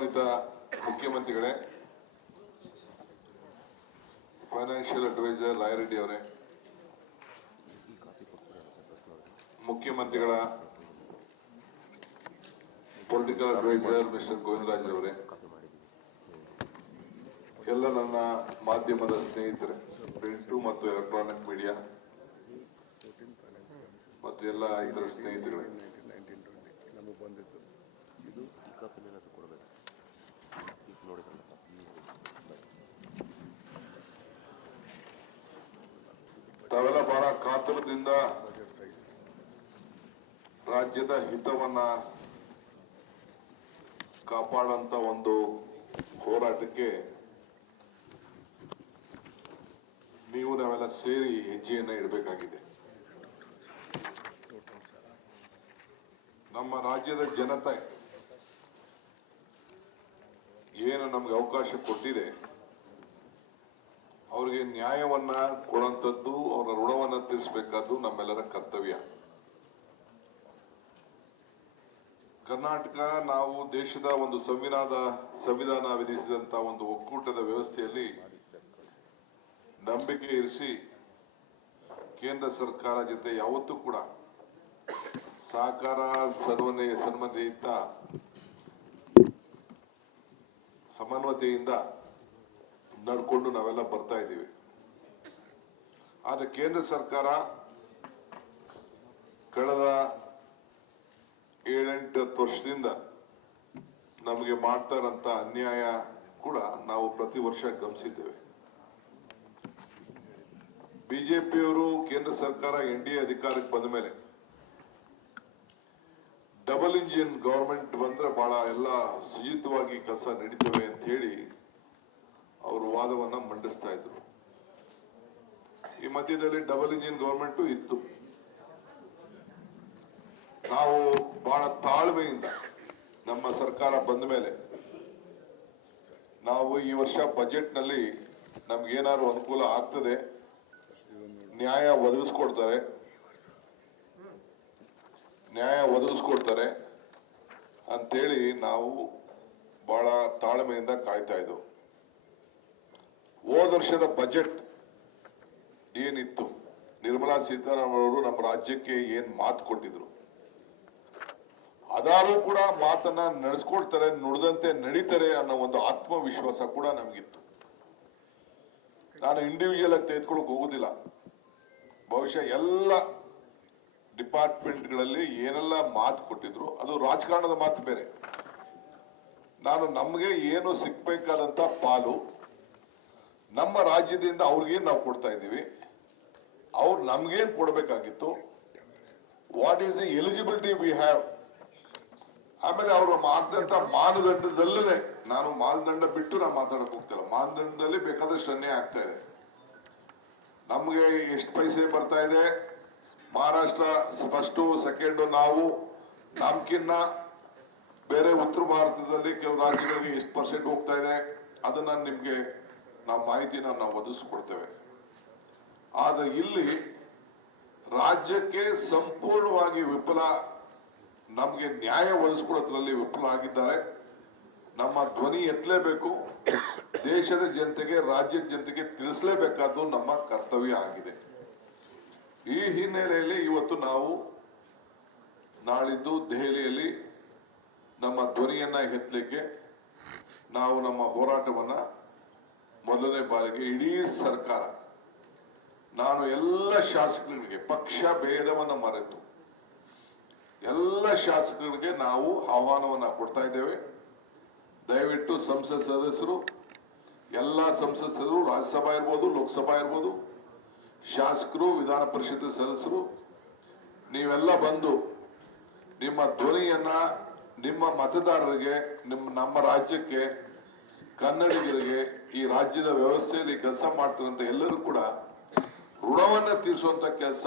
ಗೌರವಾನ್ವಿತ ಮುಖ್ಯಮಂತ್ರಿಗಳೇ, financial adviser Rayareddy ಅವರೇ, ಮುಖ್ಯಮಂತ್ರಿಗಳ ಪೊಲಿಟಿಕಲ್ ಅಡ್ವೈಸರ್ ಮಿಸ್ಟರ್ ಗೋವಿಂದರಾಜ್ ಅವರೇ, ಎಲ್ಲ ನನ್ನ ಮಾಧ್ಯಮದ ಸ್ನೇಹಿತರೆ, ಪ್ರಿಂಟು ಮತ್ತು ಎಲೆಕ್ಟ್ರಾನಿಕ್ ಮೀಡಿಯಾ ಮತ್ತು ಎಲ್ಲ ಇತರ ಸ್ನೇಹಿತರುಗಳೇ, ತಾವೆಲ್ಲ ಬಹಳ ಕಾತುರದಿಂದ ರಾಜ್ಯದ ಹಿತವನ್ನ ಕಾಪಾಡುವಂತ ಒಂದು ಹೋರಾಟಕ್ಕೆ ನೀವು ನಾವೆಲ್ಲ ಸೇರಿ ಹೆಜ್ಜೆಯನ್ನ ಇಡಬೇಕಾಗಿದೆ. ನಮ್ಮ ರಾಜ್ಯದ ಜನತೆ ಏನು ನಮ್ಗೆ ಅವಕಾಶ ಕೊಟ್ಟಿದೆ, ಅವರಿಗೆ ನ್ಯಾಯವನ್ನ ಕೊಡುವಂಥದ್ದು, ಅವರ ಋಣವನ್ನ ತೀರಿಸಬೇಕಾದ್ದು ನಮ್ಮೆಲ್ಲರ ಕರ್ತವ್ಯ. ಕರ್ನಾಟಕ ನಾವು ದೇಶದ ಒಂದು ಸಂವಿಧಾನ ವಿಧಿಸಿದಂತ ಒಂದು ಒಕ್ಕೂಟದ ವ್ಯವಸ್ಥೆಯಲ್ಲಿ ನಂಬಿಕೆ ಇರಿಸಿ ಕೇಂದ್ರ ಸರ್ಕಾರ ಜೊತೆ ಯಾವತ್ತೂ ಕೂಡ ಸಹಕಾರ ಸನ್ಮತಿಯಿಂದ ಸಮನ್ವತೆಯಿಂದ ನಡ್ಕೊಂಡು ನಾವೆಲ್ಲ ಬರ್ತಾ ಇದ್ದೀವಿ. ಆದ್ರೆ ಕೇಂದ್ರ ಸರ್ಕಾರ ಕಳೆದ 7-8 ವರ್ಷದಿಂದ ನಮಗೆ ಮಾಡ್ತಾ ಇರೋಂತ ಅನ್ಯಾಯ ಕೂಡ ನಾವು ಪ್ರತಿ ವರ್ಷ ಗಮನಿಸಿದ್ದೇವೆ. ಬಿಜೆಪಿಯವರು ಕೇಂದ್ರ ಸರ್ಕಾರ NDA ಅಧಿಕಾರಕ್ಕೆ ಬಂದ ಮೇಲೆ ಡಬಲ್ ಇಂಜಿನ್ ಗವರ್ಮೆಂಟ್ ಬಂದ್ರೆ ಬಹಳ ಎಲ್ಲ ಸುಜಿತವಾಗಿ ಕೆಲಸ ನಡೀತವೆ ಅಂತ ಹೇಳಿ ಅವರು ವಾದವನ್ನ ಮಂಡಿಸ್ತಾ ಇದ್ರು. ಈ ಮಧ್ಯದಲ್ಲಿ ಡಬಲ್ ಇಂಜಿನ್ ಗವರ್ಮೆಂಟ್ ಇತ್ತು. ನಾವು ಬಹಳ ತಾಳ್ಮೆಯಿಂದ ನಮ್ಮ ಸರ್ಕಾರ ಬಂದ ಮೇಲೆ ನಾವು ಈ ವರ್ಷ ಬಜೆಟ್ ನಲ್ಲಿ ನಮ್ಗೇನಾದ್ರು ಅನುಕೂಲ ಆಗ್ತದೆ, ನ್ಯಾಯ ಒದಗಿಸ್ಕೊಡ್ತಾರೆ ಅಂತೇಳಿ ನಾವು ಬಹಳ ತಾಳ್ಮೆಯಿಂದ ಕಾಯ್ತಾ ಇದ್ದೆವು. ಹೋದ ವರ್ಷದ ಬಜೆಟ್ ಏನಿತ್ತು, ನಿರ್ಮಲಾ ಸೀತಾರಾಮನ್ ಅವರು ನಮ್ಮ ರಾಜ್ಯಕ್ಕೆ ಏನ್ ಮಾತು ಕೊಟ್ಟಿದ್ರು, ಅದಾರು ಕೂಡ ಮಾತನ್ನ ನಡೆಸ್ಕೊಡ್ತಾರೆ, ನುಡಿದಂತೆ ನಡೀತಾರೆ ಅನ್ನೋ ಒಂದು ಆತ್ಮವಿಶ್ವಾಸ ಕೂಡ ನಮಗಿತ್ತು. ನಾನು ಇಂಡಿವಿಜುವಲ್ ಆಗಿ ತೆಗೆದುಕೊಳ್ಳಕ್ ಹೋಗುದಿಲ್ಲ. ಬಹುಶಃ ಎಲ್ಲ ಡಿಪಾರ್ಟ್ಮೆಂಟ್ಗಳಲ್ಲಿ ಏನೆಲ್ಲ ಮಾತು ಕೊಟ್ಟಿದ್ರು ಅದು ರಾಜಕಾರಣದ ಮಾತು ಬೇರೆ. ನಮಗೆ ಏನು ಸಿಗ್ಬೇಕಾದಂತ ಪಾಲು ನಮ್ಮ ರಾಜ್ಯದಿಂದ ಅವ್ರಿಗೇನ್ ನಾವು ಕೊಡ್ತಾ ಇದ್ದೀವಿ, ಅವ್ರು ನಮ್ಗೇನ್ ಕೊಡ್ಬೇಕಾಗಿತ್ತು, what is the eligibility we have. ಆಮೇಲೆ ಅವರು ಮಾಡಿದಂತ ಮಾನದಂಡದಲ್ಲೇ, ನಾನು ಮಾನದಂಡ ಬಿಟ್ಟು ನಾನು ಮಾತಾಡಕ್ ಹೋಗ್ತಿಲ್ಲ, ಮಾನದಂಡದಲ್ಲಿ ಬೇಕಾದಷ್ಟು ಅನ್ಯಾಯ ಆಗ್ತಾ ಇದೆ. ನಮ್ಗೆ ಎಷ್ಟು ಪೈಸೆ ಬರ್ತಾ ಇದೆ, ಮಹಾರಾಷ್ಟ್ರ ಫಸ್ಟ್ ಸೆಕೆಂಡ್, ನಾವು ನಮ್ಕಿನ್ನ ಬೇರೆ ಉತ್ತರ ಭಾರತದಲ್ಲಿ ಕೆಲವು ರಾಜ್ಯಗಳಿಗೆ ಎಷ್ಟು % ಹೋಗ್ತಾ ಇದೆ ಅದನ್ನ ನಿಮ್ಗೆ ನಾವು ಮಾಹಿತಿನ ನಾವು ಒದಗಿಸ್ಕೊಡ್ತೇವೆ. ಆದ್ರೆ ಇಲ್ಲಿ ರಾಜ್ಯಕ್ಕೆ ಸಂಪೂರ್ಣವಾಗಿ ನಮ್ಗೆ ನ್ಯಾಯ ಒದಗಿಸ್ಕೊಡೋದ್ರಲ್ಲಿ ವಿಫಲ ಆಗಿದ್ದಾರೆ. ನಮ್ಮ ಧ್ವನಿ ಎತ್ತಲೇಬೇಕು, ದೇಶದ ಜನತೆಗೆ, ರಾಜ್ಯದ ಜನತೆಗೆ ತಿಳಿಸಲೇಬೇಕಾದ್ದು ನಮ್ಮ ಕರ್ತವ್ಯ ಆಗಿದೆ. ಈ ಹಿನ್ನೆಲೆಯಲ್ಲಿ ಇವತ್ತು ನಾವು ನಾಳಿದ್ದು ದೆಹಲಿಯಲ್ಲಿ ನಮ್ಮ ಧ್ವನಿಯನ್ನ ಎತ್ತಲಿಕ್ಕೆ ನಾವು ನಮ್ಮ ಹೋರಾಟವನ್ನ ಮೊದಲನೇ ಬಾರಿಗೆ ಇಡೀ ಸರ್ಕಾರ, ನಾನು ಎಲ್ಲ ಶಾಸಕರಿಗೆ ಪಕ್ಷ ಭೇದವನ್ನ ಮರೆತು ಎಲ್ಲ ಶಾಸಕರಿಗೆ ನಾವು ಆಹ್ವಾನವನ್ನ ಕೊಡ್ತಾ ಇದ್ದೇವೆ. ದಯವಿಟ್ಟು ಸಂಸತ್ ಸದಸ್ಯರು, ಎಲ್ಲ ಸಂಸತ್ ಸದಸ್ಯರು, ರಾಜ್ಯಸಭಾ ಇರ್ಬೋದು, ಲೋಕಸಭಾ ಇರ್ಬೋದು, ಶಾಸಕರು, ವಿಧಾನ ಪರಿಷತ್ ಸದಸ್ಯರು, ನೀವೆಲ್ಲ ಬಂದು ನಿಮ್ಮ ಧ್ವನಿಯನ್ನ ನಿಮ್ಮ ಮತದಾರರಿಗೆ, ನಮ್ಮ ರಾಜ್ಯಕ್ಕೆ, ಕನ್ನಡಿಗರಿಗೆ, ಈ ರಾಜ್ಯದ ವ್ಯವಸ್ಥೆಯಲ್ಲಿ ಕೆಲಸ ಮಾಡ್ತಿರಂತ ಎಲ್ಲರೂ ಕೂಡ ಋಣವನ್ನ ತೀರಿಸುವಂತ ಕೆಲಸ,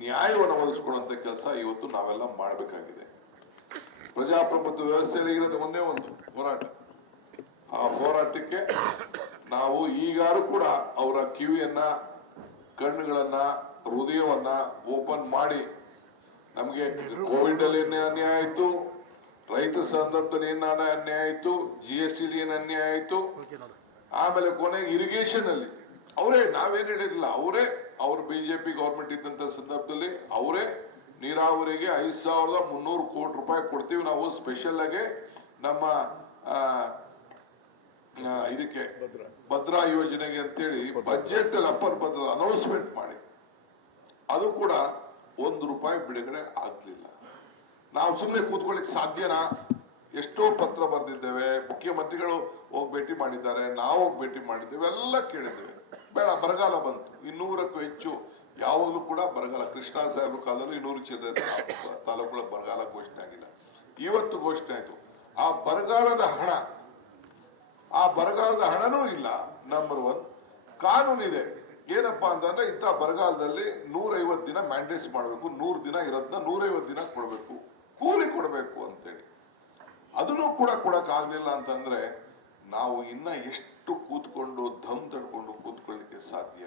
ನ್ಯಾಯವನ್ನು ಒದಗಿಸಿಕೊಡುವಂತ ಕೆಲಸ ಇವತ್ತು ನಾವೆಲ್ಲ ಮಾಡಬೇಕಾಗಿದೆ. ಪ್ರಜಾಪ್ರಭುತ್ವ ವ್ಯವಸ್ಥೆಯಲ್ಲಿ ಇರೋದು ಒಂದೇ ಒಂದು ಹೋರಾಟ. ಆ ಹೋರಾಟಕ್ಕೆ ನಾವು ಈಗಾರು ಕೂಡ ಅವರ ಕಿವಿಯನ್ನ, ಕಣ್ಣುಗಳನ್ನ, ಹೃದಯವನ್ನ ಓಪನ್ ಮಾಡಿ, ನಮ್ಗೆ ಕೋವಿಡ್ ಅಲ್ಲಿ ಅನ್ಯಾಯ ಆಯ್ತು, ರೈತ ಸಂದರ್ಭದಲ್ಲಿ ಏನ್ ಅನ್ಯಾಯ ಆಯ್ತು, GST ಏನ್ ಅನ್ಯಾಯ ಆಯ್ತು, ಆಮೇಲೆ ಕೊನೆಗೆ ಇರಿಗೇಷನ್ ಅಲ್ಲಿ ಅವರೇ, ನಾವೇನ್ ಹೇಳಿರಲಿಲ್ಲ, ಅವರೇ ಅವ್ರು ಬಿಜೆಪಿ ಗೌರ್ಮೆಂಟ್ ಇದ್ದಂತ ಸಂದರ್ಭದಲ್ಲಿ ಅವರೇ ನೀರಾವರಿಗೆ 5,300 ಕೋಟಿ ರೂಪಾಯಿ ಕೊಡ್ತೀವಿ ನಾವು ಸ್ಪೆಷಲ್ ಆಗಿ ನಮ್ಮ ಇದಕ್ಕೆ ಭದ್ರಾ ಯೋಜನೆಗೆ ಅಂತೇಳಿ ಬಜೆಟ್ ಅಲ್ಲಿ ಅಪ್ಪರ್ ಭದ್ರಾ ಅನೌನ್ಸ್ಮೆಂಟ್ ಮಾಡಿ, ಅದು ಕೂಡ ₹1 ಬಿಡುಗಡೆ ಆಗ್ಲಿಲ್ಲ. ನಾವು ಸುಮ್ಮನೆ ಕೂತ್ಕೊಳ್ಳಿಕ್ ಸಾಧ್ಯನಾ? ಎಷ್ಟೋ ಪತ್ರ ಬರೆದಿದ್ದೇವೆ, ಮುಖ್ಯಮಂತ್ರಿಗಳು ಹೋಗಿ ಭೇಟಿ ಮಾಡಿದ್ದಾರೆ, ನಾವು ಹೋಗಿ ಭೇಟಿ ಮಾಡಿದ್ದೇವೆ, ಎಲ್ಲ ಕೇಳಿದ್ದೇವೆ. ಬೇಡ, ಬರಗಾಲ ಬಂತು, 200ಕ್ಕೂ ಹೆಚ್ಚು, ಯಾವಾಗಲೂ ಕೂಡ ಬರಗಾಲ. ಕೃಷ್ಣಾ ಸಾಹೇಬ್ರ ಕಾಲದಲ್ಲಿ 200 ಚಿಲ್ಲರೆ ತಾಲೂಕುಗಳ ಬರಗಾಲ ಘೋಷಣೆ ಆಗಿಲ್ಲ, ಇವತ್ತು ಘೋಷಣೆ ಆಯ್ತು. ಆ ಬರಗಾಲದ ಹಣನೂ ಇಲ್ಲ. ನಂಬರ್ 1 ಕಾನೂನಿದೆ, ಏನಪ್ಪಾ ಅಂತಂದ್ರೆ ಇಂಥ ಬರಗಾಲದಲ್ಲಿ 150 ದಿನ ಮ್ಯಾಂಡೇಟ್ಸ್ ಮಾಡಬೇಕು, 100 ದಿನ ಇರೋದನ್ನ 150 ದಿನ ಕೊಡಬೇಕು, ಕೂಲಿ ಕೊಡಬೇಕು ಅಂತೇಳಿ. ಅದನ್ನು ಕೂಡ ಕೊಡಕ್ ಆಗ್ಲಿಲ್ಲ ಅಂತಂದ್ರೆ ನಾವು ಇನ್ನ ಎಷ್ಟು ಕೂತ್ಕೊಂಡು ದಮ್ ತಡ್ಕೊಂಡು ಕೂತ್ಕೊಳ್ಳಿಕ್ಕೆ ಸಾಧ್ಯ?